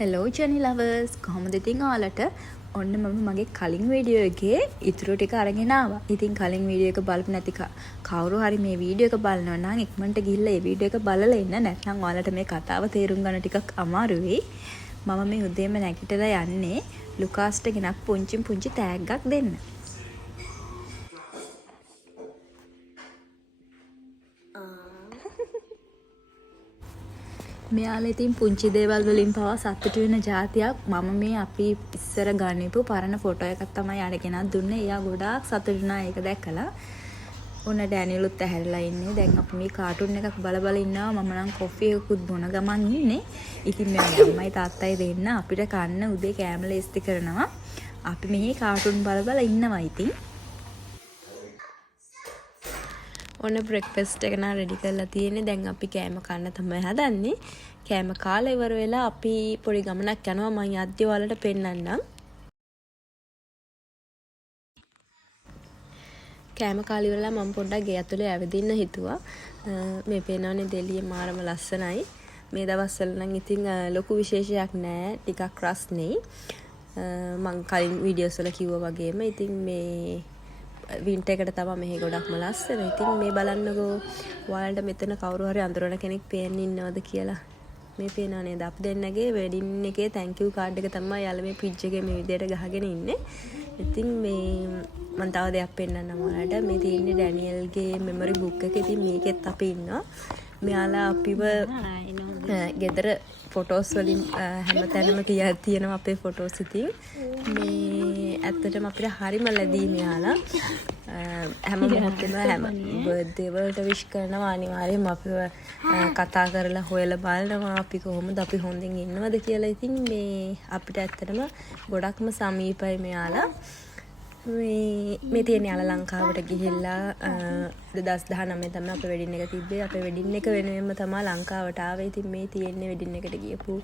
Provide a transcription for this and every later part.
Hello ජනි lovers කොහොමද ඉතින් ඔයාලට ඔන්න මම මගේ කලින් වීඩියෝ එකේ ඉතුරු ටික අරගෙන ආවා. ඉතින් කලින් වීඩියෝ එක බලපු නැති කවුරු හරි මේ වීඩියෝ එක බලනවා නම් ඉක්මනට ගිහිල්ලා ඒ වීඩියෝ එක බලලා ඉන්න. නැත්නම් ඔයාලට මේ කතාව තේරුම් ගන්න ටිකක් අමාරු වෙයි. මම මේ උදේම නැගිටලා යන්නේ ලුකාස්ට ගෙනක් පුංචි තෑග්ගක් දෙන්න. මෙයාලා ඉතින් පුංචි දේවල් වලින් පවා සතුටු වෙන જાතියක්. මම මේ අපි ඉස්සර ගන්නපු පරණ ෆොටෝ එකක් තමයි අරගෙනත් දුන්නේ. එයා ගොඩාක් සතුටු වුණා ඒක දැකලා. ඔන්න ඩැනියලුත් ඇහැරලා ඉන්නේ. දැන් අපි මේ කාටුන් එකක් බල ඉන්නවා. මම නම් කොෆි එකකුත් බොන ගමන් ඉන්නේ. ඉතින් මේ අම්මයි තාත්තයි දෙන්න අපිට කන්න උදේ කෑම ලේස්ති කරනවා. අපි මේ කාටුන් බල ඉන්නවා ඉතින්. ඔන්න බ්‍රෙක්ෆාස්ට් එක නා රෙඩි කරලා තියෙන්නේ. දැන් අපි කෑම කන්න තමයි හදන්නේ. කෑම කාලා ඉවර වෙලා අපි පොඩි ගමනක් යනවා. මම යද්දි ඔයාලට පෙන්නන්නම්. කෑම කාලා ඉවරලා මම පොඩ්ඩක් ගේ ඇතුලේ ඇවිදින්න හිතුවා. මේ පේනවනේ දෙලිය මාරම ලස්සනයි. මේ දවස්වල නම් ඉතින් ලොකු විශේෂයක් නැහැ. ටිකක් රස්නේ. මම කලින් වීඩියෝස් වල කිව්වා වගේම ඉතින් මේ වින්ටර් එකට තමයි මෙහි ගොඩක්ම ලස්සන. ඉතින් මේ බලන්නකෝ ඔයාලට මෙතන කවුරු හරි අඳුරන කෙනෙක් පේන්නේ ඉන්නවද කියලා. මේ පේනව නේද? අපි දෙන්නගේ වෙඩින් එකේ thank you card එක තමයි යාළ මේ ෆ්‍රිජ් එකේ මේ විදියට ගහගෙන ඉන්නේ. ඉතින් මේ මම තව දෙයක් පෙන්නන්නම් ඔයාලට. මේ තියෙන්නේ ඩැනියල්ගේ මෙමරි බුක් එක. ඉතින් මේකෙත් අපි ඉන්නවා. මෙයාලා අපිව ගෙදර ෆොටෝස් වලින් හැමතැනම තියෙනවා අපේ ෆොටෝස් ඉතින්. මේ ඇත්තටම අපිට හරිම ලැබී මෙයාලා හැම මොහොතේම හැම බර්ත්ඩේ වලට විශ් කරනවා. අනිවාර්යයෙන්ම අපිව කතා කරලා හොයලා බලනවා අපි කොහොමද අපි හොඳින් ඉන්නවද කියලා. ඉතින් මේ අපිට ඇත්තටම ගොඩක්ම සමීපයි මෙයාලා. මේ තියෙන යාලා ලංකාවට ගිහිල්ලා 2019 තමයි අපේ වෙඩින් එක තිබ්බේ. අපේ වෙඩින් එක වෙනුවෙන්ම තමයි ලංකාවට ආවේ. ඉතින් මේ තියෙන්නේ වෙඩින් එකට ගියපු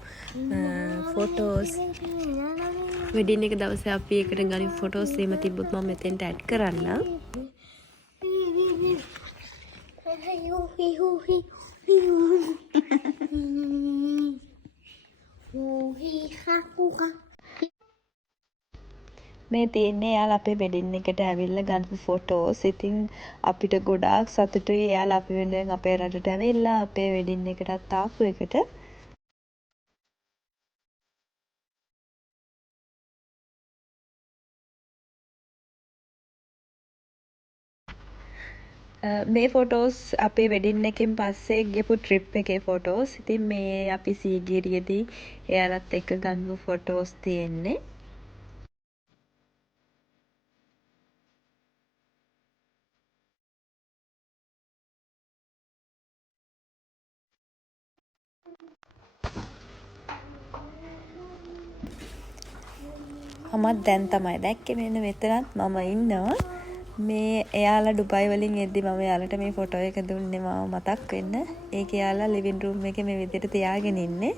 ෆොටෝස්. වෙඩින් එක දවසේ අපි එකට ගනිපු ෆොටෝස් එහෙම තිබ්බොත් මම මෙතෙන්ට ඇඩ් කරන්නම්. මේ තියෙන්නේ යාලා අපේ වෙඩින් එකට ඇවිල්ලා ගන්න ෆොටෝස්. ඉතින් අපිට ගොඩාක් සතුටුයි යාලා අපි වෙනුවෙන් අපේ රටට ඇවිල්ලා අපේ වෙඩින් එකටත් ආපු එකට. මේ ෆොටෝස් අපේ වෙඩින් එකෙන් පස්සේ ගියපු ට්‍රිප් එකේ ෆොටෝස්. ඉතින් මේ අපි සීගිරියේදී එයාලත් එක්ක ගන්න ෆොටෝස් තියෙන්නේ. මමත් දැන් තමයි දැක්කේ මෙන්න මෙතනත් මම ඉන්නවා. මේ එයාලා ඩුබායි වලින් එද්දි මම එයාලට මේ ෆොටෝ එක දුන්නේ මම මතක් වෙන්න. ඒක එයාලා ලිවිං රූම් එකේ මේ විදිහට තියාගෙන ඉන්නේ.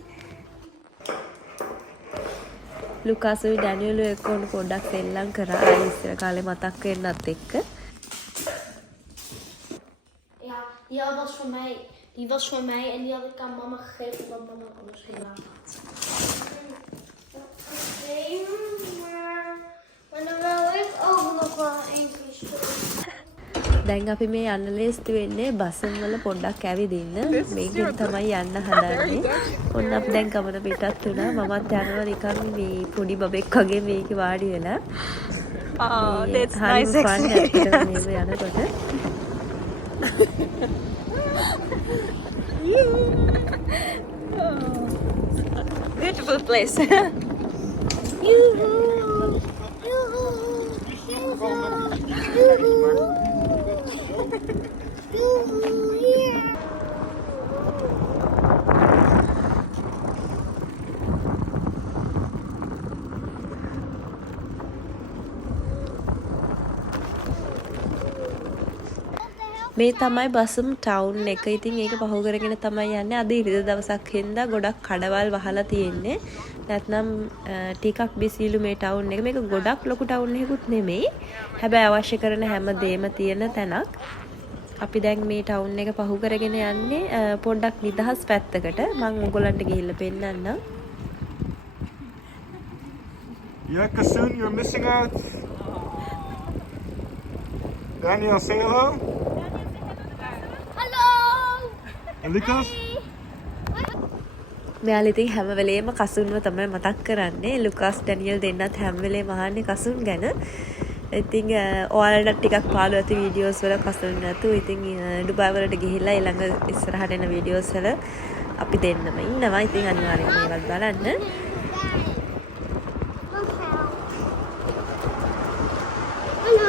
ලුකාසුයි ඩැනියලු එක්ක උන් පොඩ්ඩක් සෙල්ලම් කරා. ඉස්සර කාලේ මතක් වෙන්නත් එක්ක. Ja, die was voor mij. Die was voor mij en die had ik aan mama gegeven omdat mama anders ging laten. Maar dan wil ik ook nog wel even දැන් අපි මේ යන්න ලේස්ති වෙන්නේ බස්න් වල පොඩ්ඩක් ඇවිදින්න. මේකෙන් තමයි යන්න හදන්නේ. ඔන්න අපි දැන් ගමන පිටත් වුණා. මමත් යනවා නිකන් මේ පොඩි බබෙක් වගේ මේකේ වාඩි වෙලා. That's nice experience. මේ යනකොට Beautiful place. මේ තමයි බසම් ටවුන් එක. ඉතින් ඒක පහු කරගෙන තමයි යන්නේ. අද ඉරිදා දවසක් හින්දා ගොඩක් කඩවල් වහලා තියෙන්නේ. නැත්නම් ටිකක් බිසිලු මේ ටවුන් එක. මේක ගොඩක් ලොකු ටවුන් එකකුත් නෙමෙයි. හැබැයි අවශ්‍ය කරන හැම දෙයක්ම තියෙන තැනක්. අපි දැන් මේ ටවුන් එක පහු කරගෙන යන්නේ පොඩ්ඩක් නිදහස් පැත්තකට. මම ඔයගොල්ලන්ට ගිහිල්ලා පෙන්නන්නම්. Yeah, Kassoon, you're missing out. Daniel, say hello. Hallo! And Lucas? මෙයාලා ඉතින් හැම වෙලේම කසුන්ව තමයි මතක් කරන්නේ. ලුකාස් ඩැනියල් දෙන්නත් හැම වෙලේම අහන්නේ කසුන් ගැන. ඉතින් ඔයාලට ටිකක් පාළු ඇති වීඩියෝස් වල කසුන් නැතු. ඉතින් ඩුබායි වලට ගිහිල්ලා ඊළඟ ඉස්සරහට එන වීඩියෝස් වල අපි දෙන්නම ඉන්නවා. ඉතින් අනිවාර්යයෙන් මේවත් බලන්න. Hallo,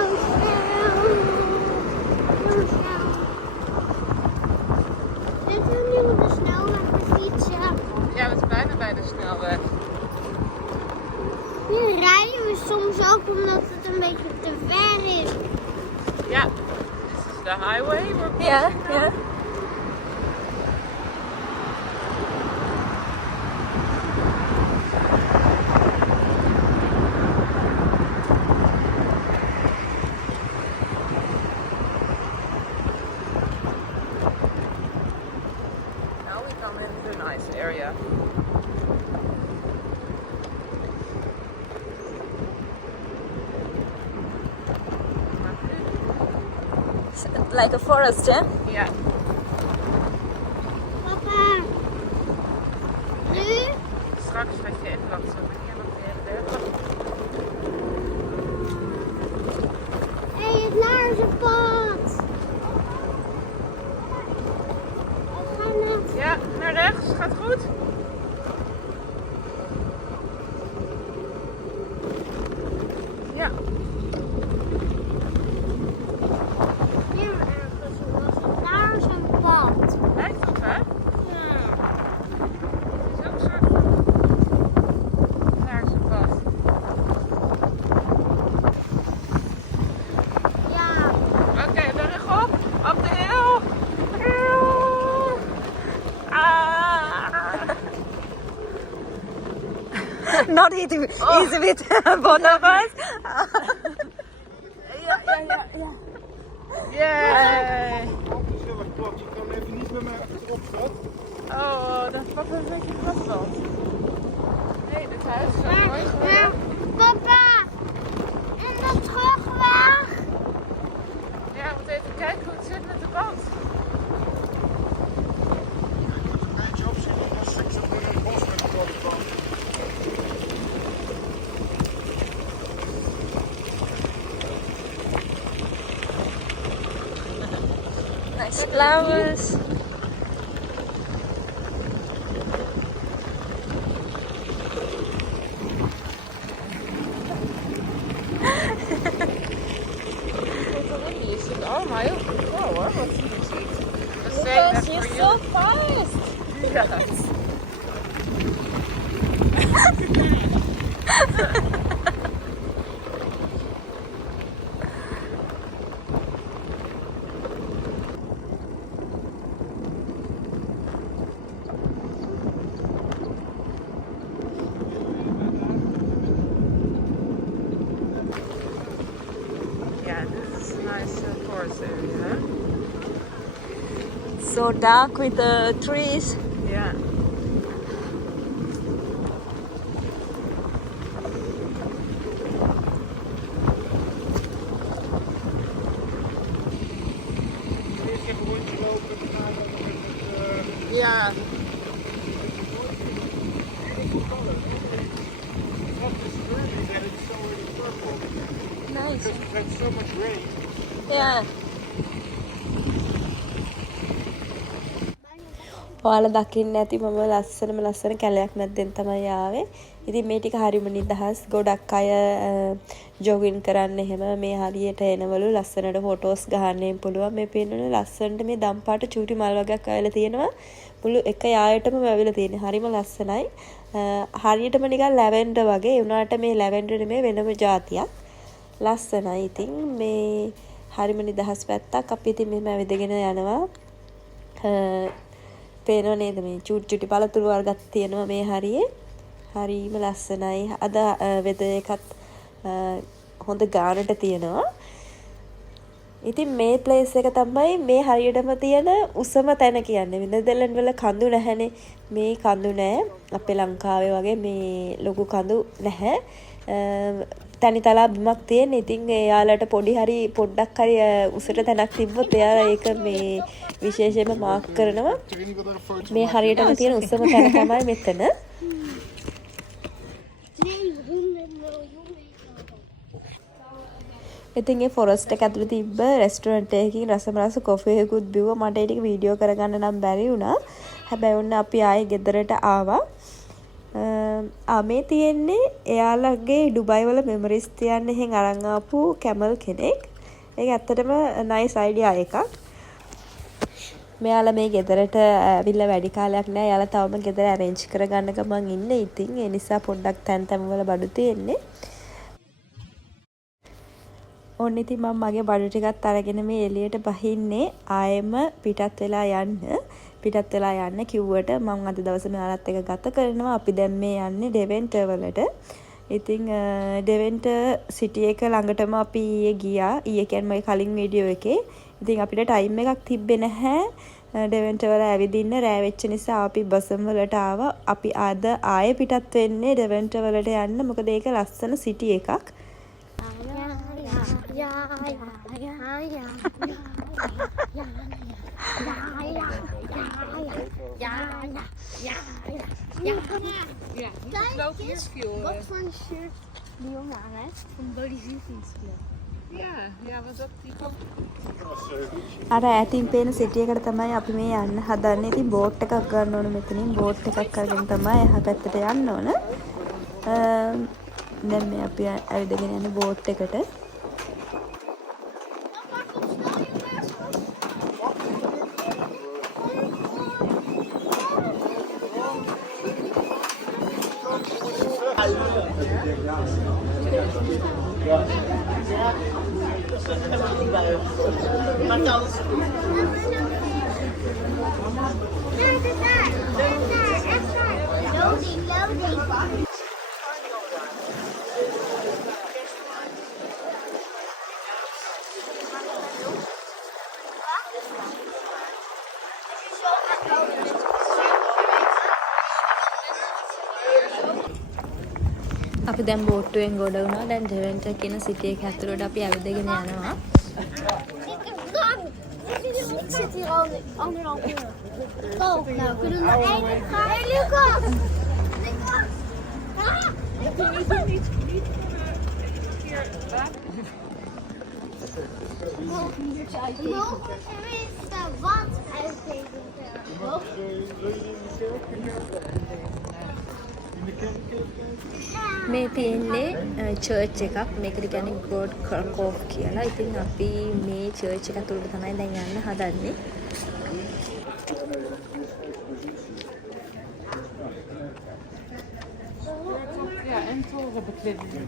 Dit is nu op de snelweg te fietsen. Ja, we zijn bijna bij de snelweg. Nu rijden we soms ook omdat het een beetje te ver is. Ja, this is the highway. Yeah, yeah. Now we come into a nice area. Like a forest, yeah? Ja. Papa. Nu? Straks ga je even wachten. Zo ben je nog de hele weg. Hé, het laarzenpad. We gaan naar... Ja, naar rechts. Gaat goed? Ja. Hier ergens was het laarzenpad. Lijkt dat, hè? Ja. Het is ook een soort van laarzenpad. Ja. Oké, bergop. Op de hill. Ah. Not easy, easy with both of us. Yay. Gezellig plat. Je kan even niet met mij achterop, schat. Oh, dat pakt een beetje grasland. Nee, dit huis is zo mooi Maar, geworden. papa. En de terugweg? Ja, we moeten even kijken hoe het zit met de band. Een beetje opzien, anders ik zit in een bos met een grote band. Nice flowers. Je ziet allemaal heel goed hoor, wat je hier ziet. We zijn er voor jullie. fast. Ja. Yeah, this is a nice forest area. So dark with the trees. Yeah. Eerst even een rondje lopen en daarna dan nog even Ja. What is really that it's so in purple? Nice. Because we've had so much rain. Yeah. ඔයාලා දකින්න ඇති මම ලස්සන කැලයක් මැද්දෙන් තමයි ආවේ. ඉතින් මේ ටික හරිම නිදහස්. ගොඩක් අය ජොගින් කරන්න එහෙම මේ හරියට එනවලු ලස්සනට ෆොටෝස් ගහන්න පුළුවන්. මේ පේනවනේ ලස්සනට මේ දම්පාට චූටි මල් වර්ගයක් ආවලා තියෙනවා. මුළු එක යායටම වැවිලා තියෙන්නේ. හරිම ලස්සනයි. හරියටම නිකන් ලැවෙන්ඩර් වගේ. ඒ වුණාට මේ ලැවෙන්ඩර් නෙමෙයි වෙනම જાතියක්. ලස්සනයි. ඉතින් මේ හරිම නිදහස් පැත්තක්. අපි ඉතින් මෙහෙම ඇවිදගෙන යනවා. පේනව නේද මේ චුටි පළතුරු වර්ගත් තියෙනවා මේ හරියේ. හරිම ලස්සනයි. අද වෙදර් එකත් හොඳ ගානට තියෙනවා. ඉතින් මේ ප්ලේස් එක තමයි මේ හරියටම තියෙන උසම තැන කියන්නේ. නෙදර්ලන්ඩ් වල කඳු නැහැනේ. මේ කඳු නැහැ. අපේ ලංකාවේ වගේ මේ ලොකු කඳු නැහැ. තනිතලා බිමක් තියෙන. ඉතින් එයාලට පොඩි හරි පොඩ්ඩක් හරි උසට තැනක් තිබ්බොත් එයාලා ඒක මේ විශේෂයෙන්ම මාක් කරනවා. මේ හරියටම තියෙන උසම තැන තමයි මෙතන. ඉතින් ඒ ෆොරස්ට් එක ඇතුළේ තිබ්බ රෙස්ටුරන්ට් එකකින් රසමරස කොෆි එකකුත් බිව්වා. මට ඒ ටික වීඩියෝ කරගන්න නම් බැරි වුණා. හැබැයි ඔන්න අපි ආයේ ගෙදරට ආවා. මේ තියෙන්නේ එයාලගේ ඩුබයි වල මෙමරිස් තියන්න එහෙන් අරන් ආපු කැමල් කෙනෙක්. ඒක ඇත්තටම නයිස් අයිඩියා එකක්. මෙයාලා මේ ගෙදරට ඇවිල්ලා වැඩි කාලයක් නෑ. එයාලා තවම ගෙදර arrange කරගන්න ගමන් ඉන්නේ. ඉතින් ඒ නිසා පොඩ්ඩක් තැන් වල බඩු තියෙන්නේ. ඔන්න ඉතින් මම මගේ බඩු ටිකත් අරගෙන මේ එළියට බහින්නේ. ආයෙම පිටත් වෙලා යන්න කිව්වට මම අද දවසේ මෙයාලත් එක්ක ගත කරනවා. අපි දැන් මේ යන්නේ ඩෙවෙන්ටර් වලට. ඉතින් ඩෙවෙන්ටර් සිටි එක ළඟටම අපි ඊයේ ගියා. ඊයේ කියන්නේ මගේ කලින් වීඩියෝ එකේ. ඉතින් අපිට ටයිම් එකක් තිබ්බේ නැහැ. ඩෙවෙන්ටර් වල ඇවිදින්න රෑ වෙච්ච නිසා අපි බසම් වලට ආවා. අපි අද ආයෙ පිටත් වෙන්නේ ඩෙවෙන්ටර් වලට යන්න. මොකද ඒක ලස්සන සිටි එකක්. Wat voor een shirt die jongen aan heeft? Van Bodie Zivins. Ja, was dat die van? අර ඈතින් පේන සිටි එකට තමයි අපි මේ යන්න හදන්නේ. ඉතින් බෝට් එකක් ගන්න ඕන මෙතනින්. බෝට් එකක් අරගෙන තමයි එහා පැත්තට යන්න ඕන. දැන් මේ අපි ඇවිදගෙන යන බෝට් එකට. අපි දැන් බෝට්ටුවෙන් ගොඩ වුණා. දැන් ඩෙවෙන්ටර් කියන සිටි එක ඇතුළට අපි ඇවිදගෙන යනවා. Ik zit hier al 1,5 uur. Oh, nou, kunnen we nog één gaan? Hey, Lucas! Wat uitgeven? මේ තියෙන්නේ චර්ච් එකක්. මේකට කියන්නේ ගෝඩ් කෝෆ් කියලා. ඉතින් අපි මේ චර්ච් එක ඇතුළට තමයි දැන් යන්න හදන්නේ. Ja, en toren beklimmen.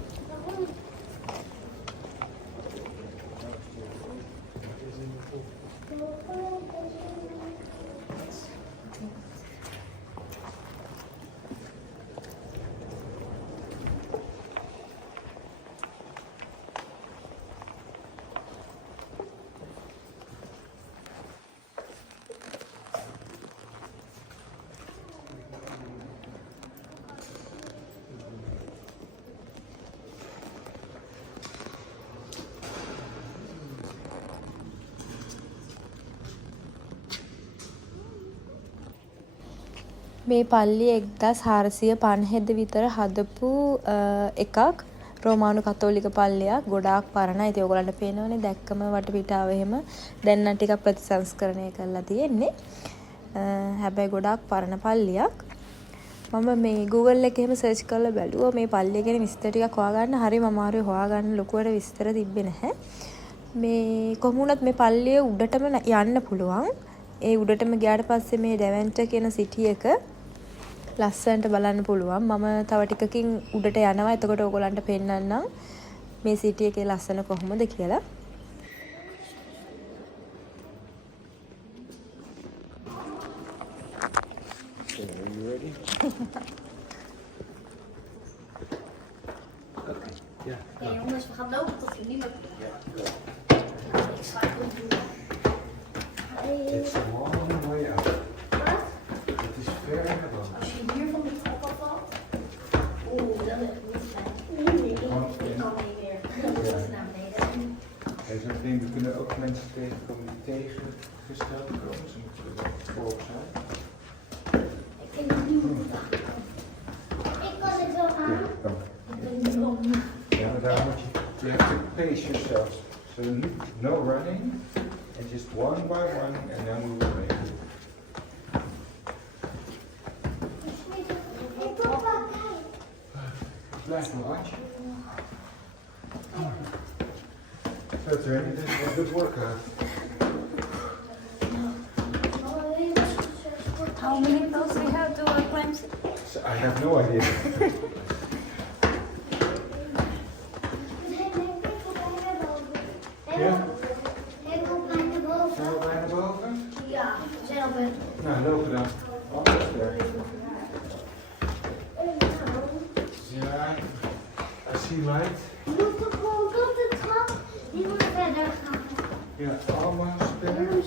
මේ පල්ලිය 1450 විතර හදපු එකක්. රෝමානු කතෝලික පල්ලියක්. ගොඩාක් පරණයි. ඉතින් ඔයගොල්ලන්ට පේනවනේ දැක්කම වටපිටාව එහෙම. දැන් නම් ටිකක් ප්‍රතිසංස්කරණය කරලා තියෙන්නේ. හැබැයි ගොඩාක් පරණ පල්ලියක්. මම මේ Google එකේ එහෙම සර්ච් කරලා බැලුවා මේ පල්ලිය ගැන විස්තර ටිකක් හොයාගන්න. හරිම අමාරුයි හොයාගන්න. ලොකුවට විස්තර තිබ්බේ නැහැ. මේ කොහොමුණත් මේ පල්ලිය උඩටම යන්න පුළුවන්. ඒ උඩටම ගියාට පස්සේ මේ ඩෙවෙන්ටර් කියන සිටි එක ලස්සනට බලන්න පුළුවන්. මම තව ටිකකින් උඩට යනවා. එතකොට ඕගොල්ලන්ට පෙන්නන්නම් මේ සිටි එකේ ලස්සන කොහොමද කියලා. Hey jongens, we gaan lopen tot we niet meer. Het is een lange way out. Het is ver gedaan. Als je hier van de trap afvalt, dan is het niet fijn. ik denk, er kunnen ook mensen tegenkomen die tegengesteld komen. Ze moeten er wel voor zijn. Ik vind het niet goed. Ik kan het wel aan. Ja, maar daar moet je have to pace yourself. So no running, and just one by one, and then we will make it. Blijf maar watje. So Tony, this is a good workout. How many posts we have to climb? So I have no idea. Ja? Ik wil bijna boven. Zijn we bijna boven? Ja, zelf. Nou, lopen dan. Anders sterk. Ja, I see light. We moeten gewoon tot de trap. Die moet verder gaan. Ja, allemaal sterk.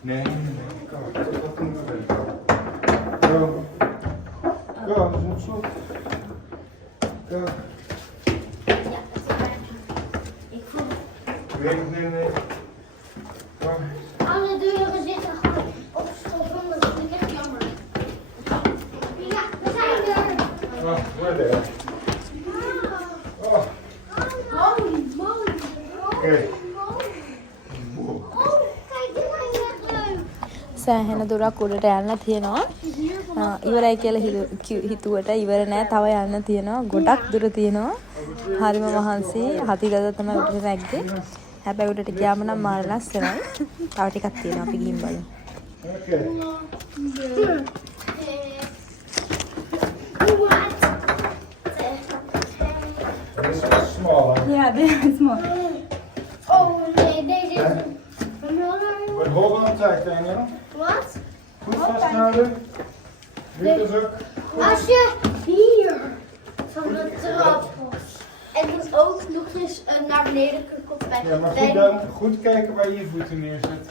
Nee, kom. Dat kunnen we wel. Go. Go, dat is een slot. Go. Ja, dat is waar. Ik voel Nee. Kom. alle deuren zitten gewoon op slot. Dat vind ik echt jammer. Ja, we zijn er. Oh, we're there. Oh, Mooi, mooi. oké. Oh, kijk, dit is echt leuk. සෑහෙන දුරක් උඩට යන්න තියෙනවා. ඉවරයි කියලා හිතුවට ඉවර නෑ. තව යන්න තියෙනවා. ගොඩක් දුර තියෙනවා. හරිම මහන්සි. හතිගත තමයි උඩට නැග්ගේ. හැබැයි උඩට ගියාම නම් මාර ලස්සනයි. තව ටිකක් තියෙනවා. අපි ගිහින් බලමු. Okay. This is smaller. Yeah, this is more. Oh nee, deze is een But hold on tight, Daniel. Wat? Goed vasthouden. Dit is ook. Als je hier van de trap en dan ook nog eens naar beneden komt bij Ja, maar goed dan. Goed kijken waar je je voeten neerzet.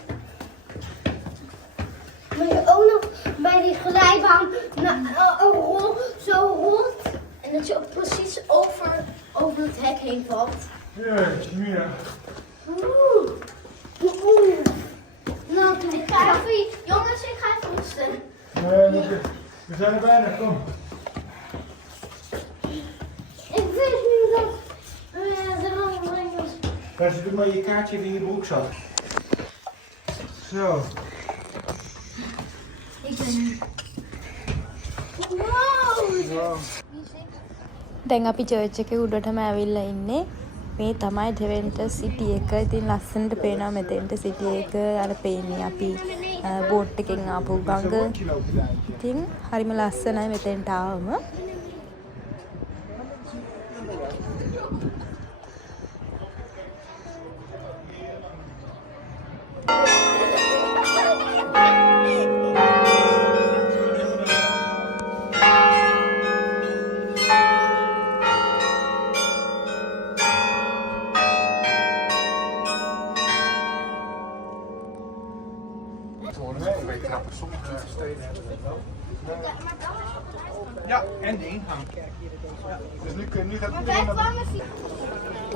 Maar je ook nog bij die glijbaan een rol zo rolt en dat je ook precies over het hek heen valt. Ja. Oeh. Oeh. Nou, ik ga even, jongens, ik ga even rusten. Nee, we zijn er bijna, kom. Ik wist niet dat de randring was. Luister, doe maar je kaartje in je broekzak. Zo. Ik ben er. Wow. දැන් අපි church එකේ උඩටම ඇවිල්ලා ඉන්නේ. මේ තමයි ඩෙවෙන්ටර් සිටි එක. ඉතින් ලස්සනට පේනවා මෙතෙන්ට සිටි එක. අර පේන්නේ අපි බෝට් එකෙන් ආපු ගඟ. ඉතින් හරිම ලස්සනයි මෙතෙන්ට ආවම. Twee trappen, sommige steden hebben dat wel. Ja, en de ingang. Dus nu gaat iedereen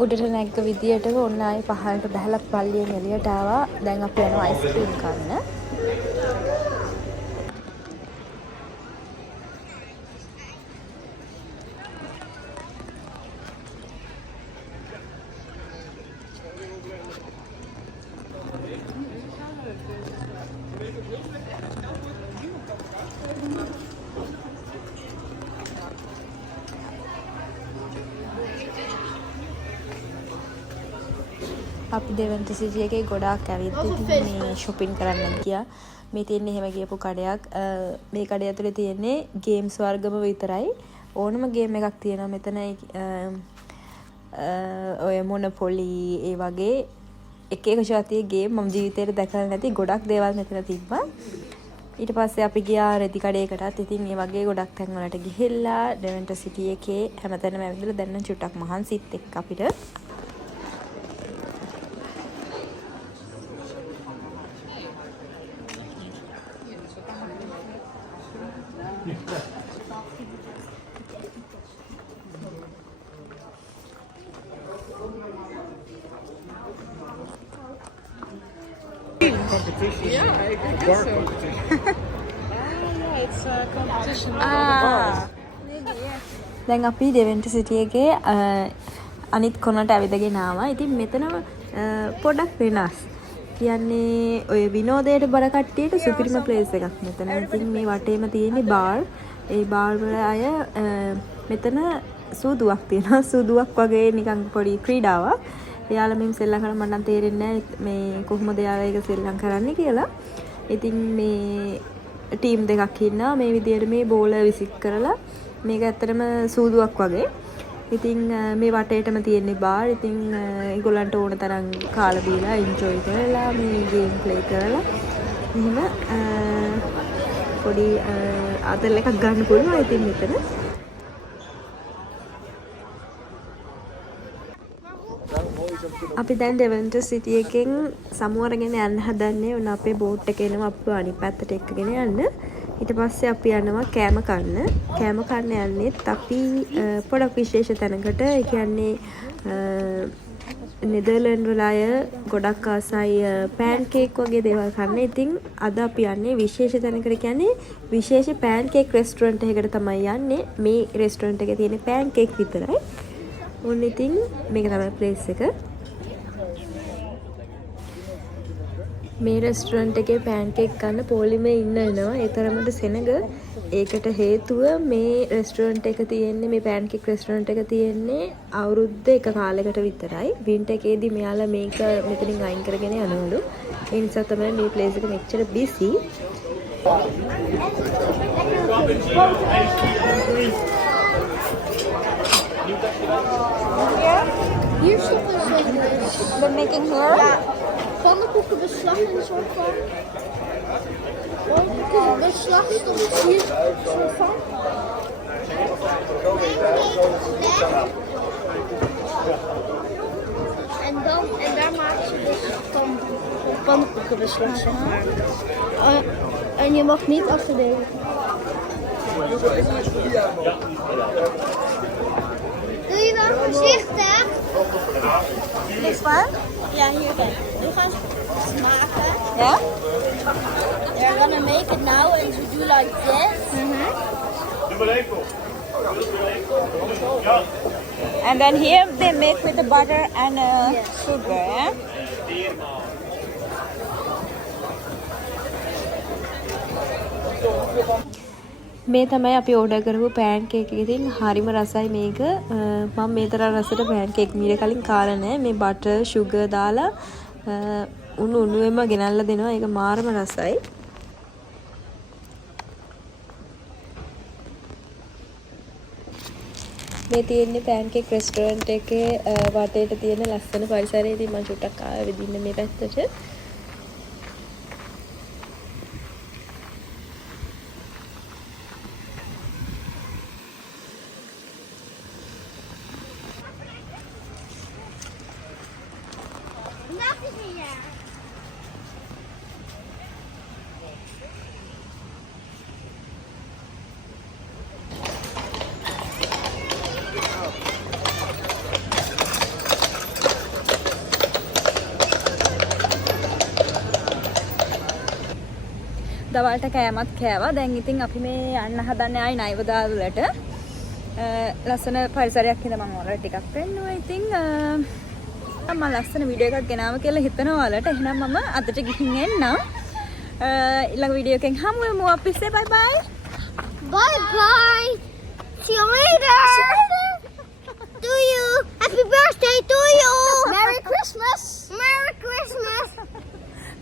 උඩට නැග්ග විදියටම ඔන්න ආයේ පහළට බහලා පල්ලියෙන් එළියට ආවා. දැන් අපි යනවා අයිස්ක්‍රීම් කන්න. අපි දෙවන්ත සිටි එකේ ගොඩාක් ඇවිත් ඉතින් මේ shopping කරන්න ගියා. මේ තියෙන්නේ එහෙම ගියපු කඩයක්. මේ කඩය ඇතුලේ තියෙන්නේ ගේම්ස් වර්ගම විතරයි. ඕනම ගේම් එකක් තියෙනවා මෙතන. ඔය මොනොපොලි ඒ වගේ එක එක જાතියේ ගේම් මම ජීවිතේට දැකලා නැති ගොඩක් දේවල් මෙතන තිබ්බා. ඊට පස්සේ අපි ගියා රෙදි කඩේකටත්. ඉතින් මේ වගේ ගොඩක් තැන් වලට ගිහිල්ලා දෙවන්ත සිටි එකේ හැමතැනම ඇවිල්ලා දැන් නම් චුට්ටක් මහන්සිත් එක්ක අපිට competition. Yeah, I guess Bar so. competition. Yeah, it's a competition with all the bars. දැන් අපි ඩෙවෙන්ට් සිටි එකේ අනිත් කොනට ඇවිදගෙන ආවා. ඉතින් මෙතන පොඩක් වෙනස්. කියන්නේ ඔය විනෝදයට බර කට්ටියට සුපිරිම ප්ලේස් එකක් මෙතන. ඉතින් මේ වටේම තියෙන්නේ බාර්. ඒ බාර් වල අය මෙතන සූදුවක් තියෙනවා. සූදුවක් වගේ නිකන් පොඩි ක්‍රීඩාවක්. එයාලා මෙහෙම සෙල්ලම් කරලා මට නම් තේරෙන්නේ නැහැ මේ කොහොමද එයාලා ඒක සෙල්ලම් කරන්නේ කියලා. ඉතින් මේ ටීම් දෙකක් ඉන්නවා. මේ විදියට මේ බෝල විසික් කරලා මේක ඇත්තටම සූදුවක් වගේ. ඉතින් මේ වටේටම තියෙන්නේ බාර්. ඉතින් ඒගොල්ලන්ට ඕන තරම් කාලා බීලා එන්ජොයි කරලා මේ ගේම් ප්ලේ කරලා එහෙම පොඩි ආතල් එකක් ගන්න පුළුවන්. ඉතින් මෙතන අපි දැන් ඩෙවෙන්ට් සිටි එකෙන් සමු අරගෙන යන්න හදන්නේ. උන අපේ බෝට් එක එනවා අපිව අනිත් පැත්තට එක්කගෙන යන්න. ඊට පස්සේ අපි යනවා කෑම කන්න. කෑම කන්න යන්නේත් අපි පොඩක් විශේෂ තැනකට. ඒ කියන්නේ නෙදර්ලන්ඩ් වල අය ගොඩක් ආසයි පෑන් කේක් වගේ දේවල් කන්න. ඉතින් අද අපි යන්නේ විශේෂ තැනකට. කියන්නේ විශේෂ පෑන් කේක් රෙස්ටුරන්ට් එකකට තමයි යන්නේ. මේ රෙස්ටුරන්ට් එකේ තියෙන පෑන් කේක් විතරයි. උන් ඉතින් මේක තමයි ප්ලේස් එක. මේ රෙස්ටුරන්ට් එකේ පෑන් කේක් ගන්න පොලිමේ ඉන්නවා. ඒ තරමට සෙනග. ඒකට හේතුව මේ රෙස්ටුරන්ට් එක තියෙන්නේ මේ පෑන් කේක් රෙස්ටුරන්ට් එක තියෙන්නේ අවුරුද්ද එක කාලයකට විතරයි. වින්ටර් එකේදී මෙයාලා මේක මෙතනින් අයින් කරගෙන යනවලු. ඒ නිසා තමයි මේ ප්ලේස් එක මෙච්චර busy. Hier stoppen ze dus. They're making here. Ja, pannenkoekenbeslag en een soort van. Pannenkoekenbeslag stond hier een soort van. En daar maken ze dus van pannenkoekenbeslag, zeg maar. En je mag niet afverdelen. Doe je wel voorzichtig? This one? Yeah, here then. We gaan smaken. Yeah? They're gonna make it now and we do like this. And then here they make with the butter and sugar. Yeah? මේ තමයි අපි order කරපු පෑන් cake එක. ඉතින් හරිම රසයි මේක. මම මේ තරම් රසට පෑන් කේක් මීට කලින් කාලා නැහැ. මේ බටර් sugar දාලා උණු උණුවෙම ගෙනල්ලා දෙනවා. ඒක මාරම රසයි. මේ තියෙන්නේ පෑන් කේක් රෙස්ටුරන්ට් එකේ වටේට තියෙන ලස්සන පරිසරය. ඉතින් මම චුට්ටක් ආවා විදින්න මේ පැත්තට. දවල්ට කෑමත් කෑවා. දැන් ඉතින් අපි මේ යන්න හදන්නේ ආයි නයිවදාල් වලට. ලස්සන පරිසරයක් හින්දා මම ඔයාලට ටිකක් පෙන්නුවා. ඉතින් මම ලස්සන වීඩියෝ එකක් ගෙනාව කියලා හිතනවා ඔයාලට. එහෙනම් මම අදට ගිහින් එන්නම්. ඊළඟ වීඩියෝ එකෙන් හමු වෙමු. අපි say bye bye. Bye bye. See you later. To you. Happy birthday to you. Merry Christmas. Merry Christmas.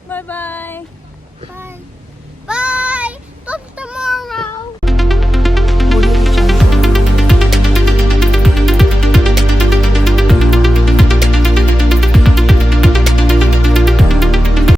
Bye bye. Bye.